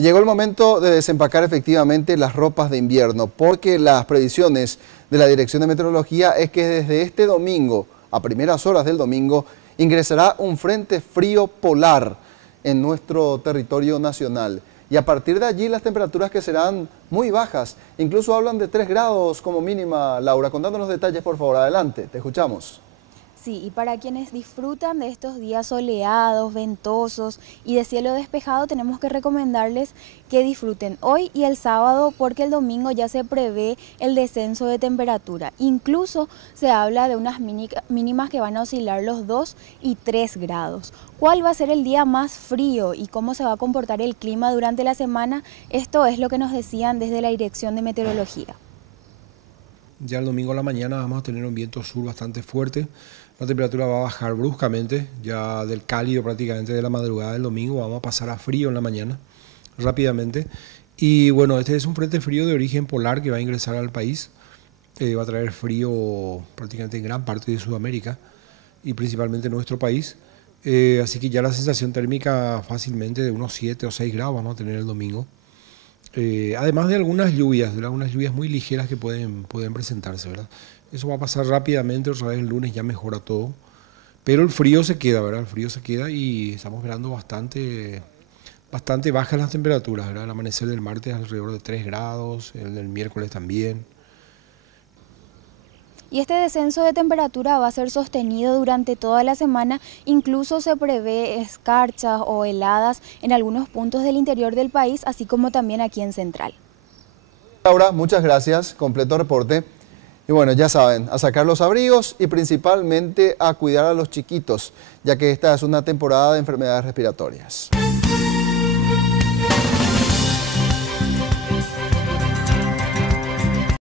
Y llegó el momento de desempacar efectivamente las ropas de invierno, porque las previsiones de la Dirección de Meteorología es que desde este domingo, a primeras horas del domingo, ingresará un frente frío polar en nuestro territorio nacional. Y a partir de allí las temperaturas que serán muy bajas, incluso hablan de 3 grados como mínima. Laura, contándonos detalles por favor, adelante, te escuchamos. Sí, y para quienes disfrutan de estos días soleados, ventosos y de cielo despejado, tenemos que recomendarles que disfruten hoy y el sábado, porque el domingo ya se prevé el descenso de temperatura. Incluso se habla de unas mínimas que van a oscilar los 2 y 3 grados. ¿Cuál va a ser el día más frío y cómo se va a comportar el clima durante la semana? Esto es lo que nos decían desde la Dirección de Meteorología. Ya el domingo a la mañana vamos a tener un viento sur bastante fuerte. La temperatura va a bajar bruscamente, ya del cálido prácticamente de la madrugada del domingo vamos a pasar a frío en la mañana, rápidamente. Y bueno, este es un frente frío de origen polar que va a ingresar al país. Va a traer frío prácticamente en gran parte de Sudamérica y principalmente en nuestro país. Así que ya la sensación térmica fácilmente de unos 7 o 6 grados vamos a tener el domingo. Además de algunas lluvias muy ligeras que pueden presentarse, ¿verdad? Eso va a pasar rápidamente, otra vez el lunes ya mejora todo, pero el frío se queda, ¿verdad? El frío se queda y estamos esperando bastante bajas las temperaturas, ¿verdad? El amanecer del martes alrededor de 3 grados, el del miércoles también. Y este descenso de temperatura va a ser sostenido durante toda la semana, incluso se prevé escarchas o heladas en algunos puntos del interior del país, así como también aquí en Central. Laura, muchas gracias, completo reporte. Y bueno, ya saben, a sacar los abrigos y principalmente a cuidar a los chiquitos, ya que esta es una temporada de enfermedades respiratorias.